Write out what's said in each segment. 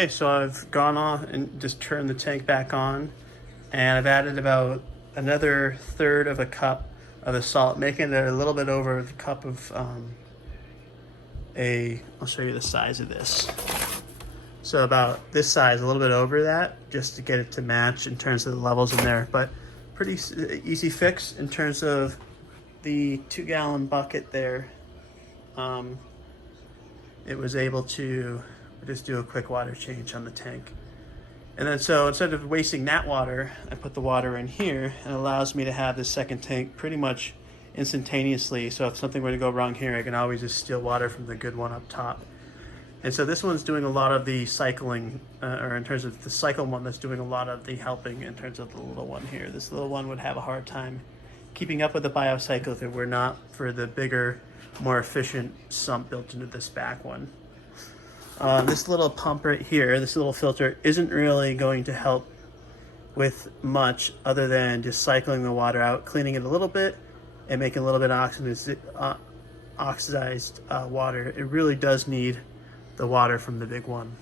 Okay, so I've gone on and just turned the tank back on, and I've added about another third of a cup of the salt, making it a little bit over the cup of I'll show you the size of this. So about this size, a little bit over that, just to get it to match in terms of the levels in there. But pretty easy fix in terms of the 2-gallon bucket there. It was able to just do a quick water change on the tank. And then so instead of wasting that water, I put the water in here, and it allows me to have this second tank pretty much instantaneously. So if something were to go wrong here, I can always just steal water from the good one up top. And so this one's doing a lot of the cycling, or in terms of the cycle one that's doing a lot of the helping in terms of the little one here. This little one would have a hard time keeping up with the biocycle if it were not for the bigger, more efficient sump built into this back one. This little pump right here, this little filter, isn't really going to help with much other than just cycling the water out, cleaning it a little bit, and making a little bit of oxidized water. It really does need the water from the big one,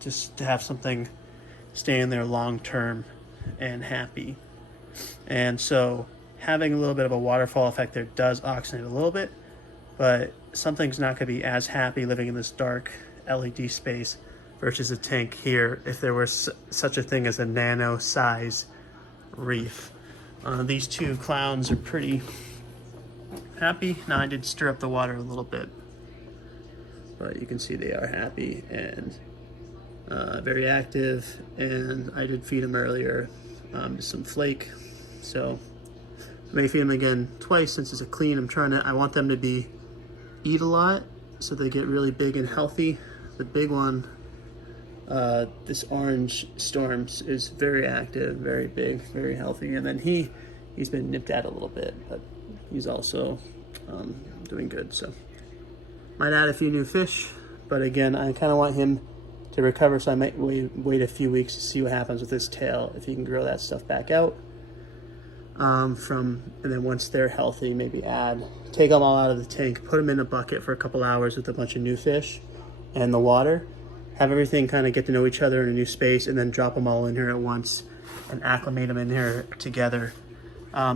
just to have something stay in there long term and happy. And so having a little bit of a waterfall effect there does oxidate a little bit, but something's not going to be as happy living in this dark LED space versus a tank here if there was such a thing as a nano size reef. These two clowns are pretty happy. Now I did stir up the water a little bit, but you can see they are happy and very active. And I did feed them earlier just some flake, so I may feed them again twice since it's a clean. I want them to eat a lot so they get really big and healthy. The big one, this orange Storms, is very active, very big, very healthy. And then he's been nipped at a little bit, but he's also doing good. So might add a few new fish, but again, I kind of want him to recover, so I might wait a few weeks to see what happens with his tail, if he can grow that stuff back out. And then once they're healthy, maybe take them all out of the tank, put them in a bucket for a couple hours with a bunch of new fish and the water, have everything kind of get to know each other in a new space, and then drop them all in here at once and acclimate them in here together.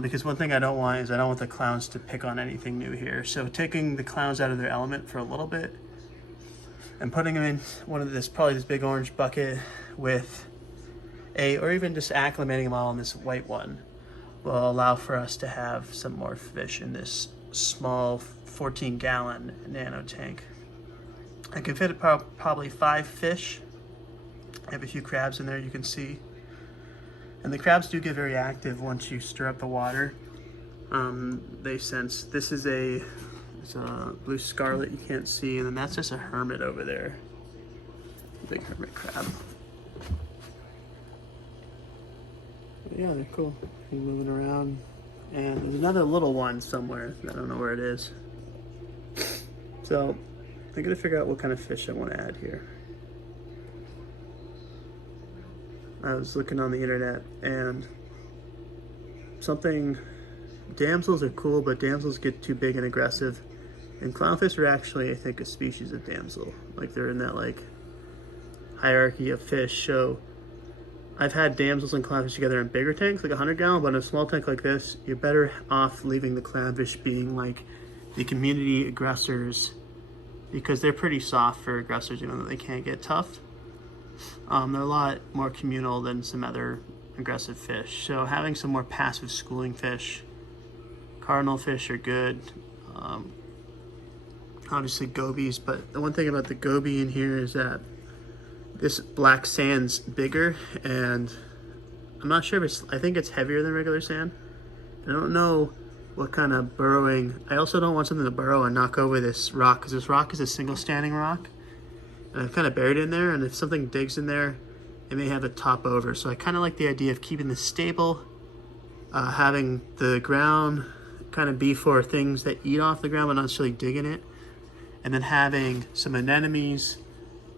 Because one thing I don't want is I don't want the clowns to pick on anything new here. So taking the clowns out of their element for a little bit and putting them in probably this big orange bucket or even just acclimating them all in this white one will allow for us to have some more fish in this small 14-gallon nano tank. I can fit probably 5 fish. I have a few crabs in there, you can see. And the crabs do get very active once you stir up the water. They sense. This is it's a blue scarlet you can't see, and then that's just a hermit over there. Big hermit crab. But yeah, they're cool. They're moving around. And there's another little one somewhere. I don't know where it is. So I'm gonna figure out what kind of fish I want to add here. I was looking on the internet, and damsels are cool, but damsels get too big and aggressive. And clownfish are actually, I think, a species of damsel. Like, they're in that hierarchy of fish. So I've had damsels and clownfish together in bigger tanks, like 100-gallon, but in a small tank like this, you're better off leaving the clownfish being like the community aggressors, because they're pretty soft for aggressors, even though they can't get tough. They're a lot more communal than some other aggressive fish. So having some more passive schooling fish, cardinal fish are good. Obviously gobies, but the one thing about the goby in here is that this black sand's bigger, and I'm not sure if I think it's heavier than regular sand. I don't know what kind of burrowing. I also don't want something to burrow and knock over this rock, because this rock is a single standing rock. And I've kind of buried in there, and if something digs in there, it may have a top over. So I kind of like the idea of keeping this stable, having the ground kind of be for things that eat off the ground but not necessarily dig in it, and then having some anemones,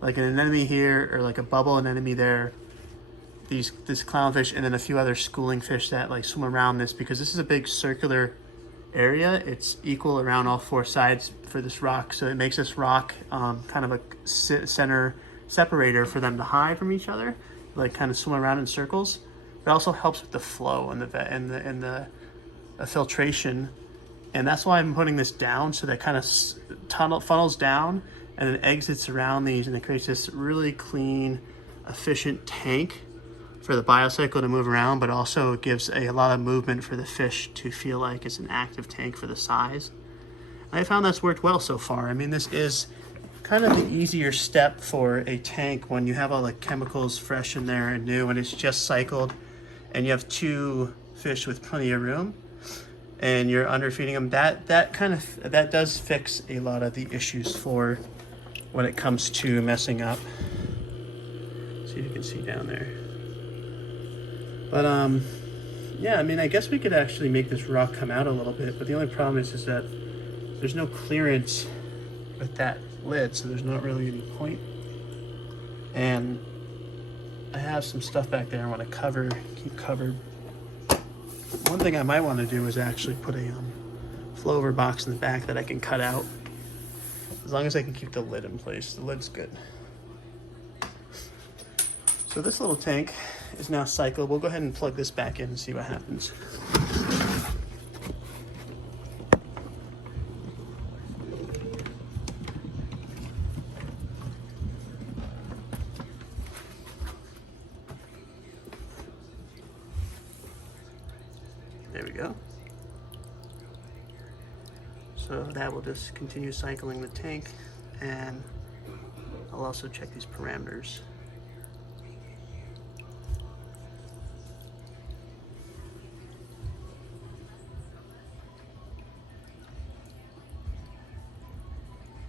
like an anemone here or like a bubble anemone there, this clownfish, and then a few other schooling fish that swim around this, because this is a big circular area. It's equal around all 4 sides for this rock, so it makes this rock kind of a center separator for them to hide from each other, like kind of swim around in circles. It also helps with the flow and the filtration, and that's why I'm putting this down, so that kind of funnels down and then exits around these, and it creates this really clean, efficient tank for the biocycle to move around, but also gives a lot of movement for the fish to feel like it's an active tank for the size. I found that's worked well so far. I mean, this is kind of the easier step for a tank when you have all the chemicals fresh in there and new, and it's just cycled, and you have 2 fish with plenty of room, and you're underfeeding them. That does fix a lot of the issues for when it comes to messing up. See if you can see down there. But yeah, I mean, I guess we could actually make this rock come out a little bit, but the only problem is that there's no clearance with that lid, so there's not really any point. And I have some stuff back there I want to keep covered. One thing I might want to do is actually put a flow-over box in the back that I can cut out, as long as I can keep the lid in place. The lid's good. So this little tank is now cycled. We'll go ahead and plug this back in and see what happens. There we go. So that will just continue cycling the tank, and I'll also check these parameters.